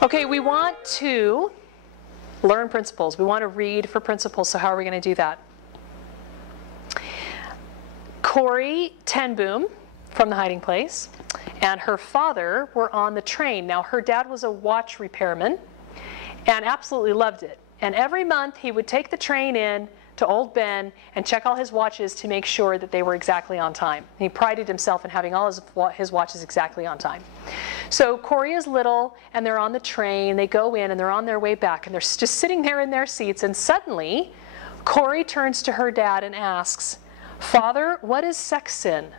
Okay, we want to learn principles. We want to read for principles, so how are we going to do that? Corrie ten Boom from The Hiding Place and her father were on the train. Now, her dad was a watch repairman and absolutely loved it. And every month he would take the train in to Old Ben and check all his watches to make sure that they were exactly on time. He prided himself in having all his watches exactly on time. So Corrie is little, and they're on the train. They go in, and they're on their way back, and they're just sitting there in their seats. And suddenly, Corrie turns to her dad and asks, "Father, what is sex sin?"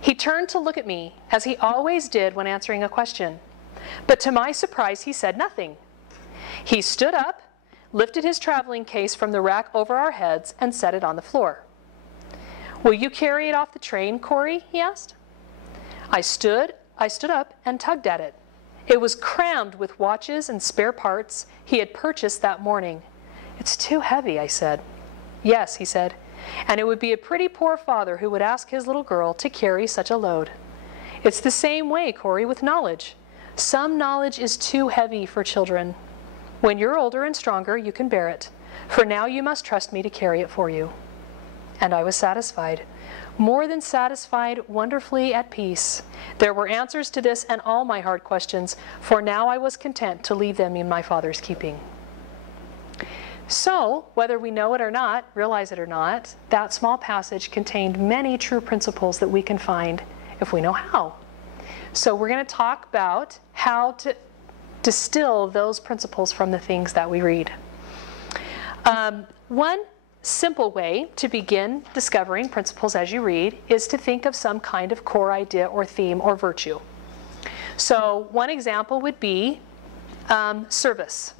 He turned to look at me, as he always did when answering a question. But to my surprise, he said nothing. He stood up, lifted his traveling case from the rack over our heads, and set it on the floor. "Will you carry it off the train, Corrie?" he asked. I stood up and tugged at it. It was crammed with watches and spare parts he had purchased that morning. "It's too heavy," I said. "Yes," he said, "and it would be a pretty poor father who would ask his little girl to carry such a load." It's the same way, Corrie, with knowledge. Some knowledge is too heavy for children. When you're older and stronger, you can bear it. For now, you must trust me to carry it for you. And I was satisfied. More than satisfied, wonderfully at peace. There were answers to this and all my hard questions, for now I was content to leave them in my Father's keeping. So, whether we know it or not, realize it or not, that small passage contained many true principles that we can find if we know how. So we're going to talk about how to distill those principles from the things that we read. One simple way to begin discovering principles as you read is to think of some kind of core idea or theme or virtue. So one example would be service.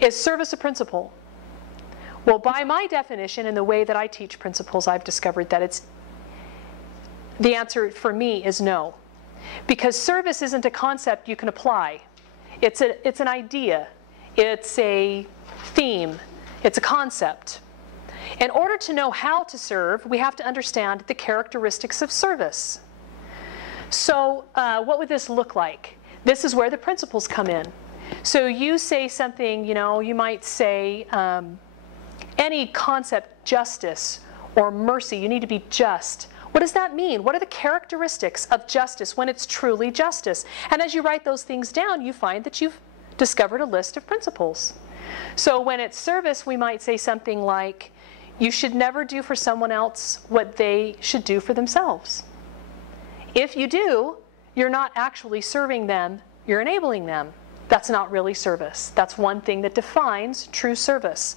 Is service a principle? Well, by my definition and the way that I teach principles, I've discovered that the answer for me is no. Because service isn't a concept you can apply. It's an idea. It's a theme. It's a concept. In order to know how to serve, we have to understand the characteristics of service. So what would this look like? This is where the principles come in. So you say something, you might say any concept, justice or mercy, you need to be just. What does that mean? What are the characteristics of justice when it's truly justice? And as you write those things down, you find that you've discovered a list of principles. So when it's service, we might say something like, you should never do for someone else what they should do for themselves. If you do, you're not actually serving them, you're enabling them. That's not really service. That's one thing that defines true service.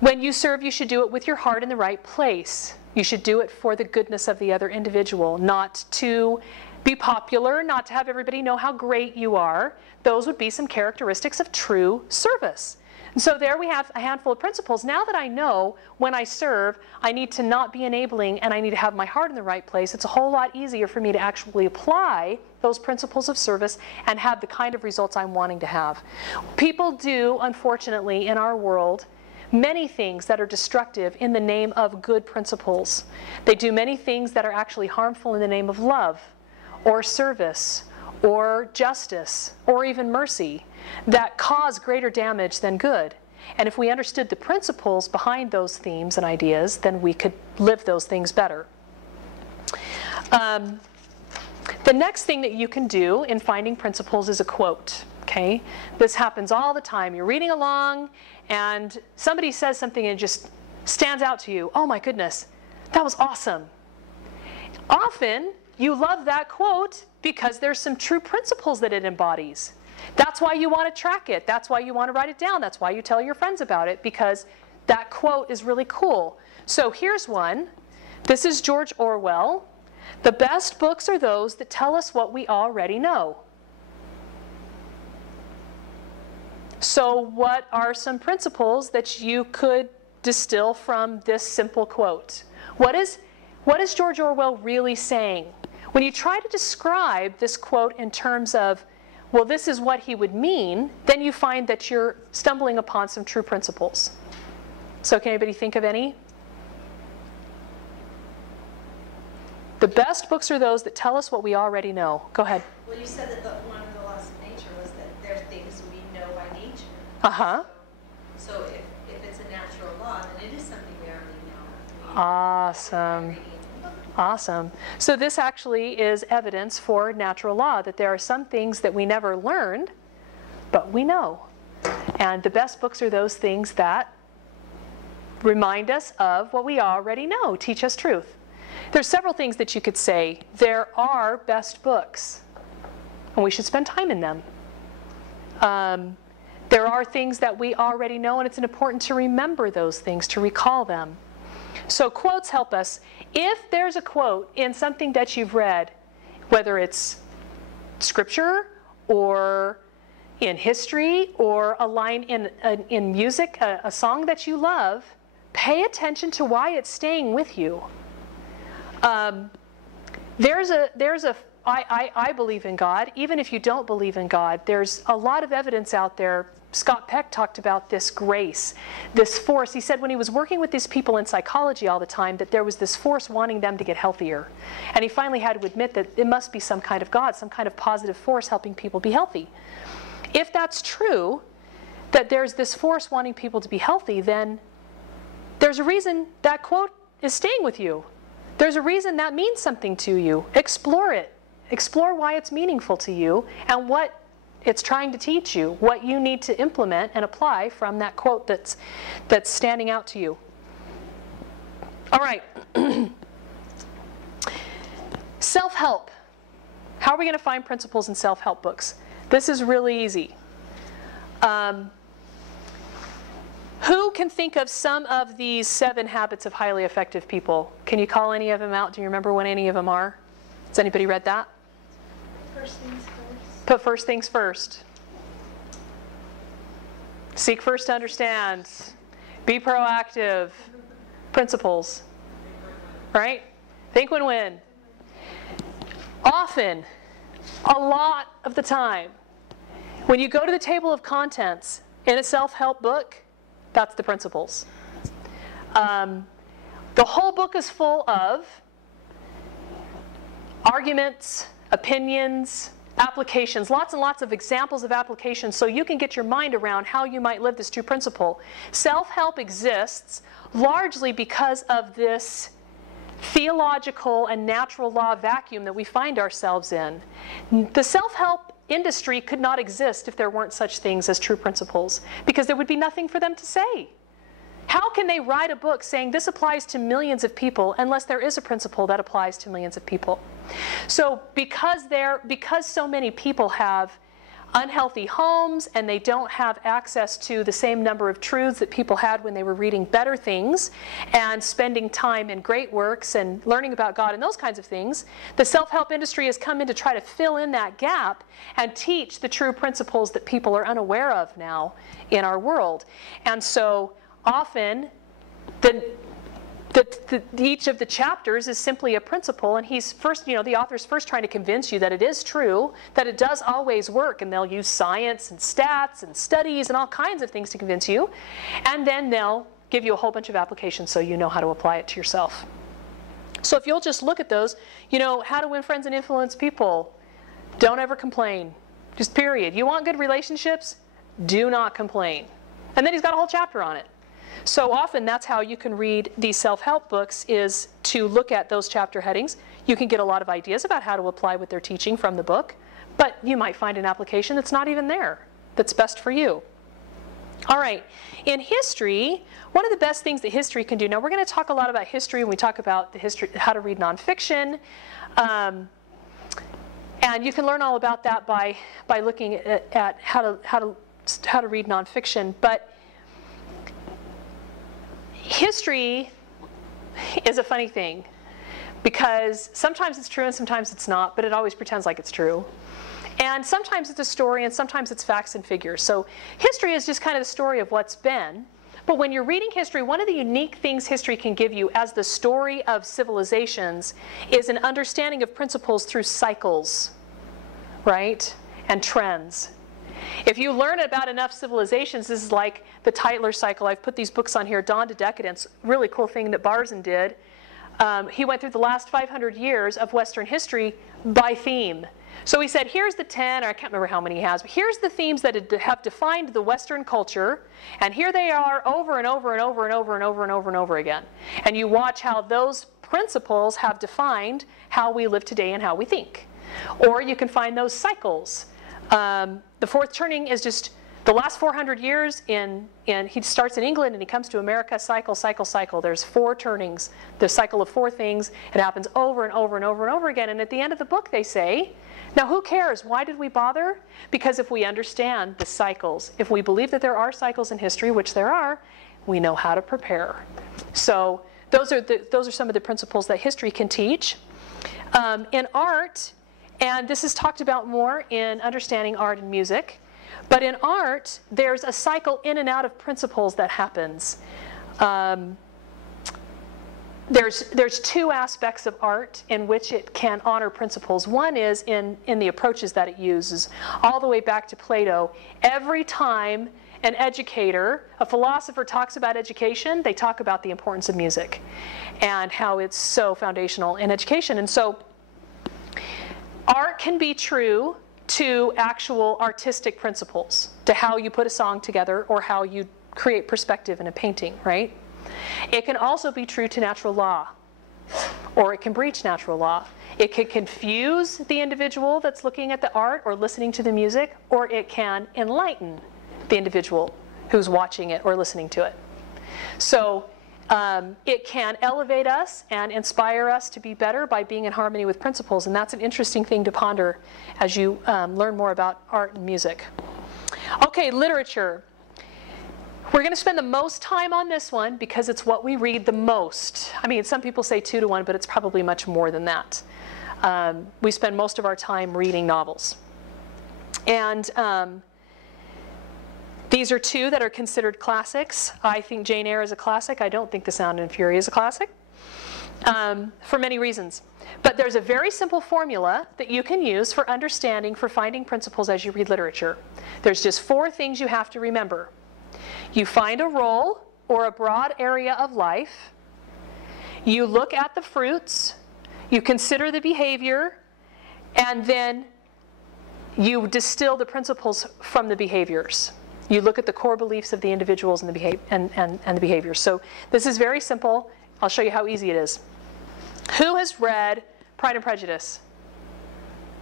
When you serve, you should do it with your heart in the right place. You should do it for the goodness of the other individual, not to be popular, not to have everybody know how great you are. Those would be some characteristics of true service. And so there we have a handful of principles. Now that I know when I serve, I need to not be enabling and I need to have my heart in the right place, it's a whole lot easier for me to actually apply those principles of service and have the kind of results I'm wanting to have. People do, unfortunately, in our world, many things that are destructive in the name of good principles. They do many things that are actually harmful in the name of love or service or justice or even mercy that cause greater damage than good. And if we understood the principles behind those themes and ideas, then we could live those things better. The next thing that you can do in finding principles is a quote. Okay? This happens all the time. You're reading along and somebody says something and it just stands out to you. Oh my goodness, that was awesome. Often you love that quote because there's some true principles that it embodies. That's why you want to track it. That's why you want to write it down. That's why you tell your friends about it, because that quote is really cool. So here's one. This is George Orwell. The best books are those that tell us what we already know. So what are some principles that you could distill from this simple quote? What is George Orwell really saying? When you try to describe this quote in terms of, well, this is what he would mean, then you find that you're stumbling upon some true principles. So can anybody think of any? The best books are those that tell us what we already know. Go ahead. Well, you said that one of the laws of nature was that there are things we know by nature. Uh-huh. So if it's a natural law, then it is something we already know. Awesome. Awesome. So this actually is evidence for natural law, that there are some things that we never learned, but we know. And the best books are those things that remind us of what we already know, teach us truth. There's several things that you could say. There are best books, and we should spend time in them. There are things that we already know, and it's important to remember those things, to recall them. So quotes help us. If there's a quote in something that you've read, whether it's scripture or in history or a line in music, a song that you love, pay attention to why it's staying with you. I believe in God. Even if you don't believe in God, there's a lot of evidence out there. Scott Peck talked about this grace, this force. He said when he was working with these people in psychology all the time that there was this force wanting them to get healthier. And he finally had to admit that it must be some kind of God, some kind of positive force helping people be healthy. If that's true, that there's this force wanting people to be healthy, then there's a reason that quote is staying with you. There's a reason that means something to you. Explore it. Explore why it's meaningful to you and what it's trying to teach you, what you need to implement and apply from that quote that's standing out to you. All right. Self-help. How are we going to find principles in self-help books? This is really easy. Who can think of some of these 7 habits of highly effective people? Can you call any of them out? Do you remember what any of them are? Has anybody read that? First things first. Put first things first. Seek first to understand. Be proactive. Principles. Right? Think when win. Often, a lot of the time, when you go to the table of contents in a self-help book, that's the principles. The whole book is full of arguments, opinions, applications, lots and lots of examples of applications so you can get your mind around how you might live this true principle. Self-help exists largely because of this theological and natural law vacuum that we find ourselves in. The self-help industry could not exist if there weren't such things as true principles, because there would be nothing for them to say. How can they write a book saying this applies to millions of people unless there is a principle that applies to millions of people? So because so many people have unhealthy homes and they don't have access to the same number of truths that people had when they were reading better things and spending time in great works and learning about God and those kinds of things, the self-help industry has come in to try to fill in that gap and teach the true principles that people are unaware of now in our world. And so often each of the chapters is simply a principle, and he's first, the author's first trying to convince you that it is true, that it does always work, and they'll use science and stats and studies and all kinds of things to convince you, and then they'll give you a whole bunch of applications so you know how to apply it to yourself. So if you'll just look at those, how to win friends and influence people, don't ever complain, just period. You want good relationships? Do not complain. And then he's got a whole chapter on it. So often that's how you can read these self-help books, is to look at those chapter headings. You can get a lot of ideas about how to apply what they're teaching from the book, but you might find an application that's not even there, that's best for you. All right, in history, one of the best things that history can do, now we're going to talk a lot about history when we talk about the history, how to read nonfiction, and you can learn all about that by looking at how to read nonfiction, but history is a funny thing because sometimes it's true and sometimes it's not, but it always pretends like it's true. And sometimes it's a story and sometimes it's facts and figures. So history is just kind of the story of what's been. But when you're reading history, one of the unique things history can give you as the story of civilizations is an understanding of principles through cycles, right? And trends. If you learn about enough civilizations, this is like the Tytler cycle. I've put these books on here, Dawn to Decadence, really cool thing that Barzan did. He went through the last 500 years of Western history by theme. So he said, here's the 10, or I can't remember how many he has, but here's the themes that have defined the Western culture, and here they are over and over and over and over and over and over and over again. And you watch how those principles have defined how we live today and how we think. Or you can find those cycles. The fourth turning is just the last 400 years he starts in England and he comes to America, cycle, cycle, cycle. There's 4 turnings, the cycle of 4 things. It happens over and over and over and over again. And at the end of the book they say, now who cares? Why did we bother? Because if we understand the cycles, if we believe that there are cycles in history, which there are, we know how to prepare. So those are some of the principles that history can teach. In art, and this is talked about more in understanding art and music, but in art, there's a cycle in and out of principles that happens. There's 2 aspects of art in which it can honor principles. One is in the approaches that it uses, all the way back to Plato. Every time an educator, a philosopher talks about education, they talk about the importance of music and how it's so foundational in education. And so art can be true to actual artistic principles, to how you put a song together or how you create perspective in a painting, right? It can also be true to natural law, or it can breach natural law. It can confuse the individual that's looking at the art or listening to the music, or it can enlighten the individual who's watching it or listening to it. So it can elevate us and inspire us to be better by being in harmony with principles, and that's an interesting thing to ponder as you learn more about art and music. Okay, literature. We're going to spend the most time on this one because it's what we read the most. I mean, some people say 2 to 1, but it's probably much more than that. We spend most of our time reading novels. And these are 2 that are considered classics. I think Jane Eyre is a classic. I don't think The Sound and Fury is a classic, for many reasons. But there's a very simple formula that you can use for understanding, for finding principles as you read literature. There's just 4 things you have to remember. You find a role or a broad area of life. You look at the fruits. You consider the behavior. And then you distill the principles from the behaviors. You look at the core beliefs of the individuals and the behaviors. So this is very simple. I'll show you how easy it is. Who has read Pride and Prejudice?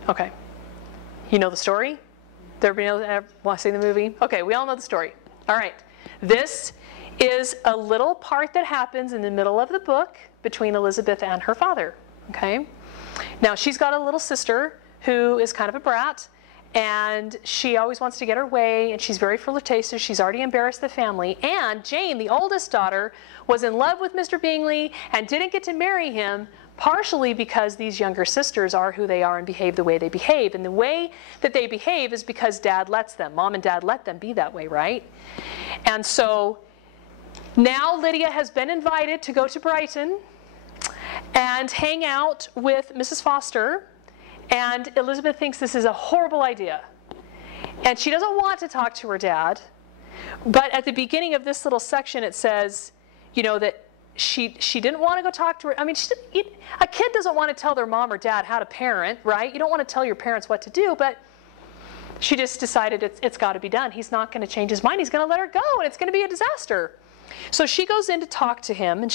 Okay. You know the story? Does everybody want to see the movie? Okay, we all know the story. All right. This is a little part that happens in the middle of the book between Elizabeth and her father. Okay? Now, she's got a little sister who is kind of a brat, and she always wants to get her way, and she's very flirtatious. She's already embarrassed the family. And Jane, the oldest daughter, was in love with Mr. Bingley and didn't get to marry him, partially because these younger sisters are who they are and behave the way they behave. And the way that they behave is because Dad lets them. Mom and Dad let them be that way, right? And so now Lydia has been invited to go to Brighton and hang out with Mrs. Foster. And Elizabeth thinks this is a horrible idea. And she doesn't want to talk to her dad. But at the beginning of this little section it says, you know, that she didn't want to go talk to her. I mean, a kid doesn't want to tell their mom or dad how to parent, right? You don't want to tell your parents what to do, but she just decided it's got to be done. He's not going to change his mind. He's going to let her go, and it's going to be a disaster. So she goes in to talk to him, and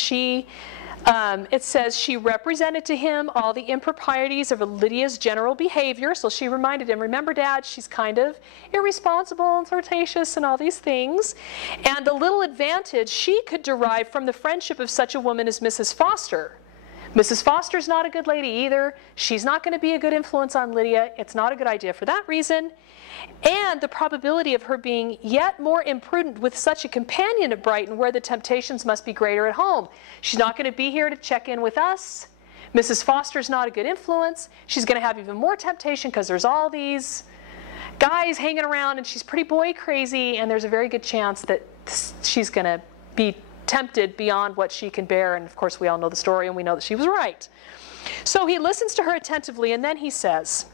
it says she represented to him all the improprieties of Lydia's general behavior. So she reminded him, remember, Dad, she's kind of irresponsible and flirtatious and all these things. And the little advantage she could derive from the friendship of such a woman as Mrs. Foster. Mrs. Foster's not a good lady either. She's not going to be a good influence on Lydia. It's not a good idea for that reason. And the probability of her being yet more imprudent with such a companion at Brighton, where the temptations must be greater at home. She's not going to be here to check in with us. Mrs. Foster's not a good influence. She's going to have even more temptation because there's all these guys hanging around, and she's pretty boy crazy, and there's a very good chance that she's going to be tempted beyond what she can bear. And of course we all know the story, and we know that she was right. So he listens to her attentively, and then he says,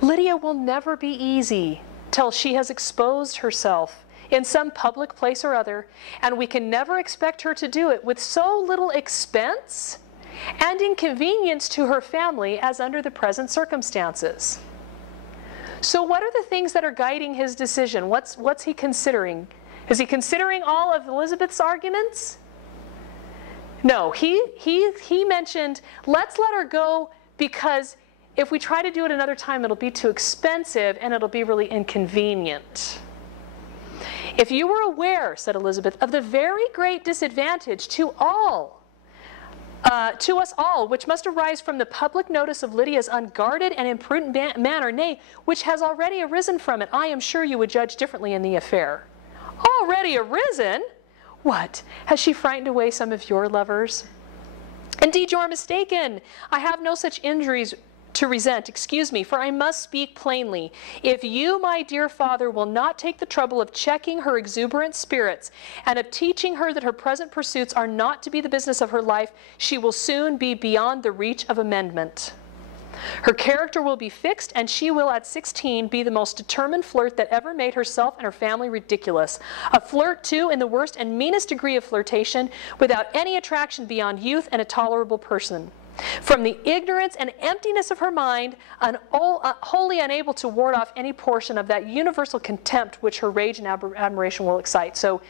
Lydia will never be easy till she has exposed herself in some public place or other, and we can never expect her to do it with so little expense and inconvenience to her family as under the present circumstances. So what are the things that are guiding his decision? What's he considering? Is he considering all of Elizabeth's arguments? No, he mentioned, let's let her go because if we try to do it another time, it'll be too expensive and it'll be really inconvenient. If you were aware, said Elizabeth, of the very great disadvantage to us all, which must arise from the public notice of Lydia's unguarded and imprudent manner, nay, which has already arisen from it, I am sure you would judge differently in the affair. Already arisen? What? Has she frightened away some of your lovers? Indeed, you are mistaken. I have no such injuries to resent, excuse me, for I must speak plainly. If you, my dear father, will not take the trouble of checking her exuberant spirits and of teaching her that her present pursuits are not to be the business of her life, she will soon be beyond the reach of amendment. Her character will be fixed, and she will at 16 be the most determined flirt that ever made herself and her family ridiculous. A flirt, too, in the worst and meanest degree of flirtation, without any attraction beyond youth and a tolerable person. From the ignorance and emptiness of her mind, wholly unable to ward off any portion of that universal contempt which her rage and admiration will excite. So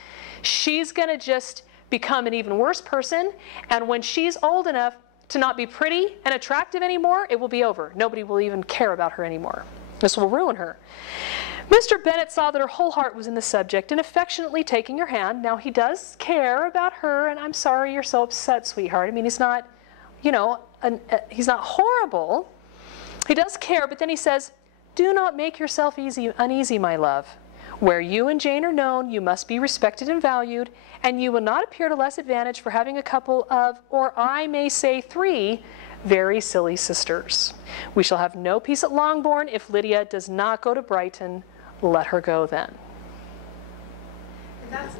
she's going to just become an even worse person, and when she's old enough to not be pretty and attractive anymore, it will be over. Nobody will even care about her anymore. This will ruin her. Mr. Bennet saw that her whole heart was in the subject, and affectionately taking her hand, now he does care about her, and I'm sorry you're so upset, sweetheart. I mean, he's not, he's not horrible. He does care, but then he says, do not make yourself uneasy, my love. Where you and Jane are known, you must be respected and valued, and you will not appear to less advantage for having a couple of, or I may say 3, very silly sisters. We shall have no peace at Longbourn if Lydia does not go to Brighton. Let her go then. And that's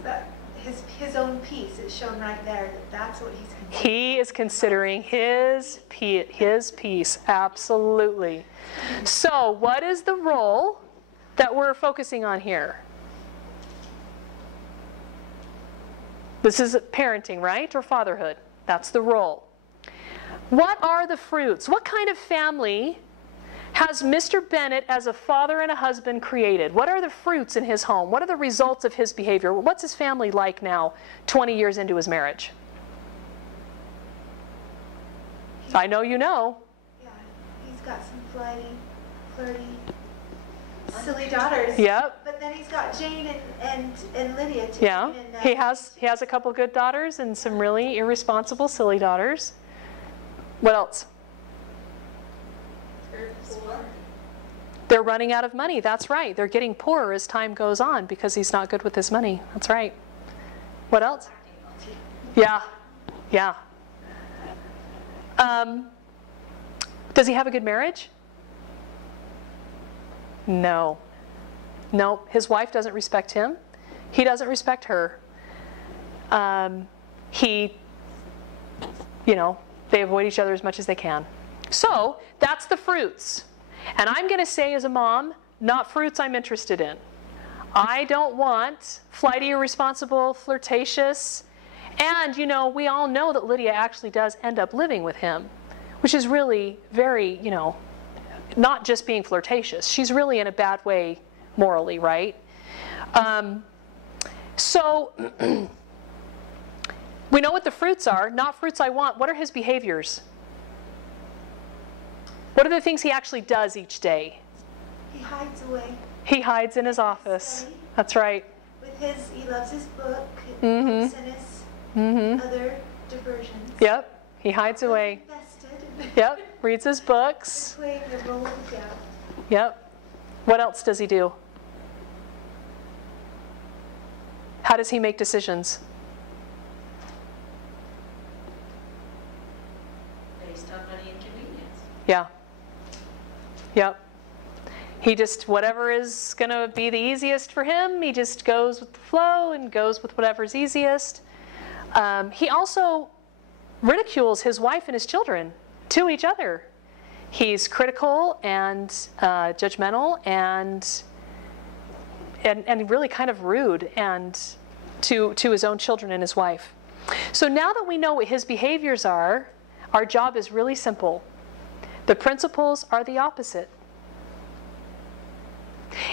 his own peace is shown right there. That's what he's considering. He is considering his peace, absolutely. So what is the role that we're focusing on here? This is parenting, right? Or fatherhood. That's the role. What are the fruits? What kind of family has Mr. Bennet as a father and a husband created? What are the fruits in his home? What are the results of his behavior? What's his family like now, 20 years into his marriage? I know you know. Yeah, he's got some flirty, silly daughters. Yep. But then he's got Jane and Lydia too. Yeah. He has a couple good daughters and some really irresponsible, silly daughters. What else? They're running out of money. That's right. They're getting poorer as time goes on because he's not good with his money. That's right. What else? Yeah. Yeah. Does he have a good marriage? No. No. His wife doesn't respect him. He doesn't respect her. They avoid each other as much as they can. So that's the fruits. And I'm going to say as a mom, not fruits I'm interested in. I don't want flighty, irresponsible, flirtatious. And, we all know that Lydia actually does end up living with him, which is really very, not just being flirtatious. She's really in a bad way morally, right? So we know what the fruits are, not fruits I want. What are his behaviors? What are the things he actually does each day? He hides away. He hides in his office. Study. That's right. He loves his book, Mm-hmm. books and his other diversions. Yep. He hides away. Invested. Yep. Reads his books. Playing the role of the devil. Yep. What else does he do? How does he make decisions? Based on money and convenience. Yeah. Yep. He just, whatever is going to be the easiest for him, he just goes with the flow and goes with whatever's easiest. He also ridicules his wife and his children to each other. He's critical and judgmental and really kind of rude and to his own children and his wife. So now that we know what his behaviors are, Our job is really simple. The principles are the opposite.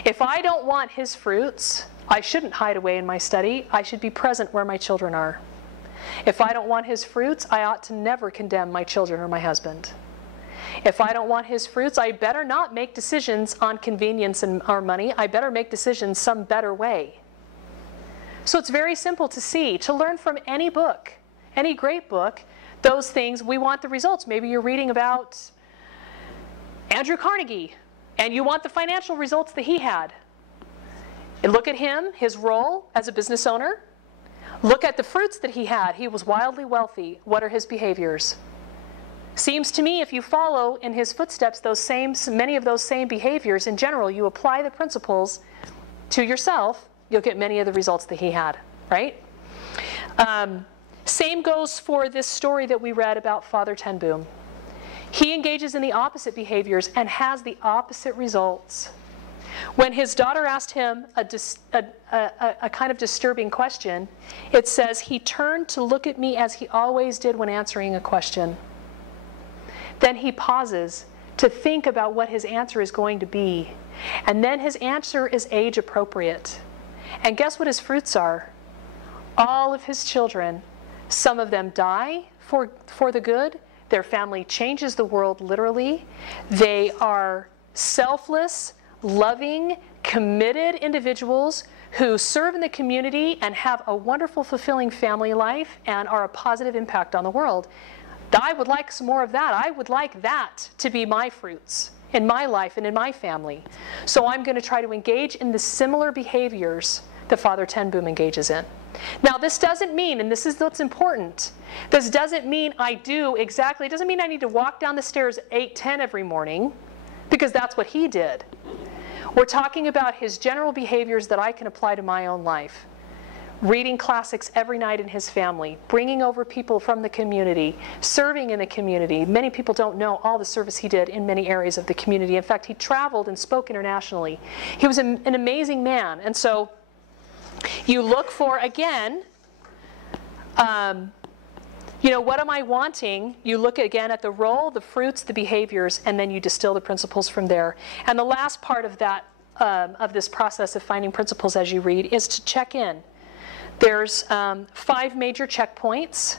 If I don't want his fruits, I shouldn't hide away in my study. I should be present where my children are. If I don't want his fruits, I ought to never condemn my children or my husband. If I don't want his fruits, I better not make decisions on convenience and our money. I better make decisions some better way. So it's very simple to see, to learn from any book, any great book, those things. We want the results. Maybe you're reading about Andrew Carnegie, and you want the financial results that he had. And look at him, his role as a business owner. Look at the fruits that he had. He was wildly wealthy. What are his behaviors? Seems to me if you follow in his footsteps many of those same behaviors, in general, you apply the principles to yourself, you'll get many of the results that he had, right? Same goes for this story that we read about Father Ten Boom. He engages in the opposite behaviors and has the opposite results. When his daughter asked him a kind of disturbing question, it says he turned to look at me as he always did when answering a question. Then he pauses to think about what his answer is going to be. And then his answer is age appropriate. And guess what his fruits are? All of his children, some of them die for the good. Their family changes the world literally. They are selfless, loving, committed individuals who serve in the community and have a wonderful, fulfilling family life and are a positive impact on the world. I would like some more of that. I would like that to be my fruits in my life and in my family. So I'm going to try to engage in the similar behaviors that Father Ten Boom engages in. Now this doesn't mean, and this is what's important, this doesn't mean I do exactly, it doesn't mean I need to walk down the stairs at 8:10 every morning, because that's what he did. We're talking about his general behaviors that I can apply to my own life. Reading classics every night in his family, bringing over people from the community, serving in the community. Many people don't know all the service he did in many areas of the community. In fact, he traveled and spoke internationally. He was an amazing man. And so you look for, again, what am I wanting? You look again at the role, the fruits, the behaviors, and then you distill the principles from there. And the last part of that, of this process of finding principles as you read, is to check in. There's 5 major checkpoints.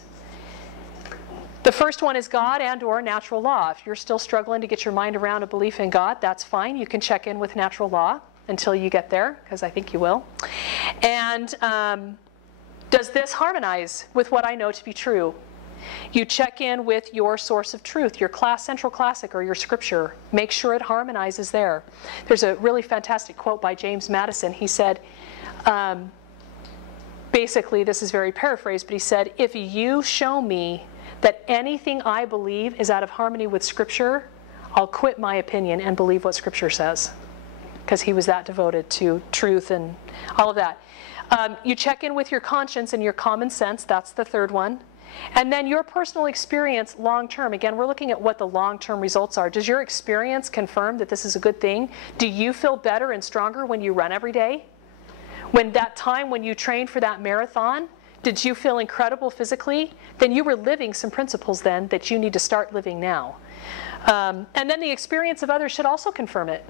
The first one is God and/or natural law. If you're still struggling to get your mind around a belief in God, that's fine. You can check in with natural law until you get there, because I think you will. And does this harmonize with what I know to be true? You check in with your source of truth, your central classic or your scripture. Make sure it harmonizes there. There's a really fantastic quote by James Madison. He said, basically, this is very paraphrased, but he said, if you show me that anything I believe is out of harmony with Scripture, I'll quit my opinion and believe what Scripture says. Because he was that devoted to truth and all of that. You check in with your conscience and your common sense. That's the third one. And then your personal experience long term. Again, we're looking at what the long-term results are. Does your experience confirm that this is a good thing? Do you feel better and stronger when you run every day? When that time when you trained for that marathon, did you feel incredible physically? Then you were living some principles then that you need to start living now. And then the experience of others should also confirm it.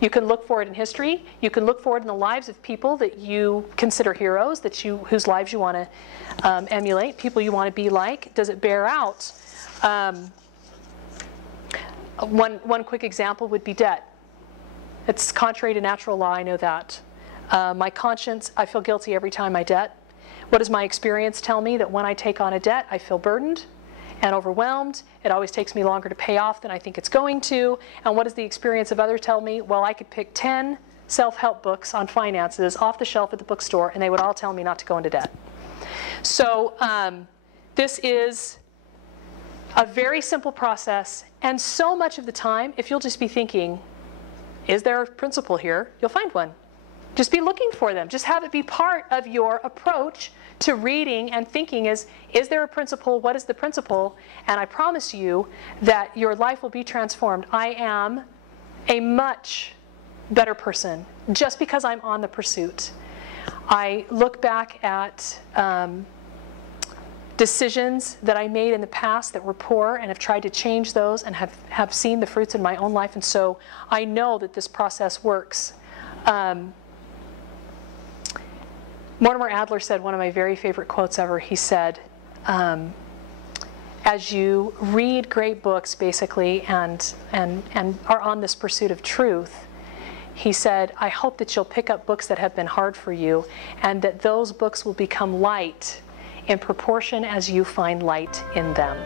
You can look for it in history. You can look for it in the lives of people that you consider heroes, whose lives you want to emulate, people you want to be like. Does it bear out? One quick example would be debt. It's contrary to natural law, I know that. My conscience, I feel guilty every time I debt. What does my experience tell me? That when I take on a debt, I feel burdened and overwhelmed. It always takes me longer to pay off than I think it's going to. And what does the experience of others tell me? Well, I could pick 10 self-help books on finances off the shelf at the bookstore, and they would all tell me not to go into debt. So this is a very simple process. And so much of the time, if you'll just be thinking, is there a principle here? You'll find one. Just be looking for them. Just have it be part of your approach to reading and thinking is there a principle? What is the principle? And I promise you that your life will be transformed. I am a much better person just because I'm on the pursuit. I look back at decisions that I made in the past that were poor and have tried to change those and have seen the fruits in my own life. And so I know that this process works. Mortimer Adler said one of my very favorite quotes ever. He said, as you read great books, basically, and are on this pursuit of truth, he said, I hope that you'll pick up books that have been hard for you, and that those books will become light in proportion as you find light in them.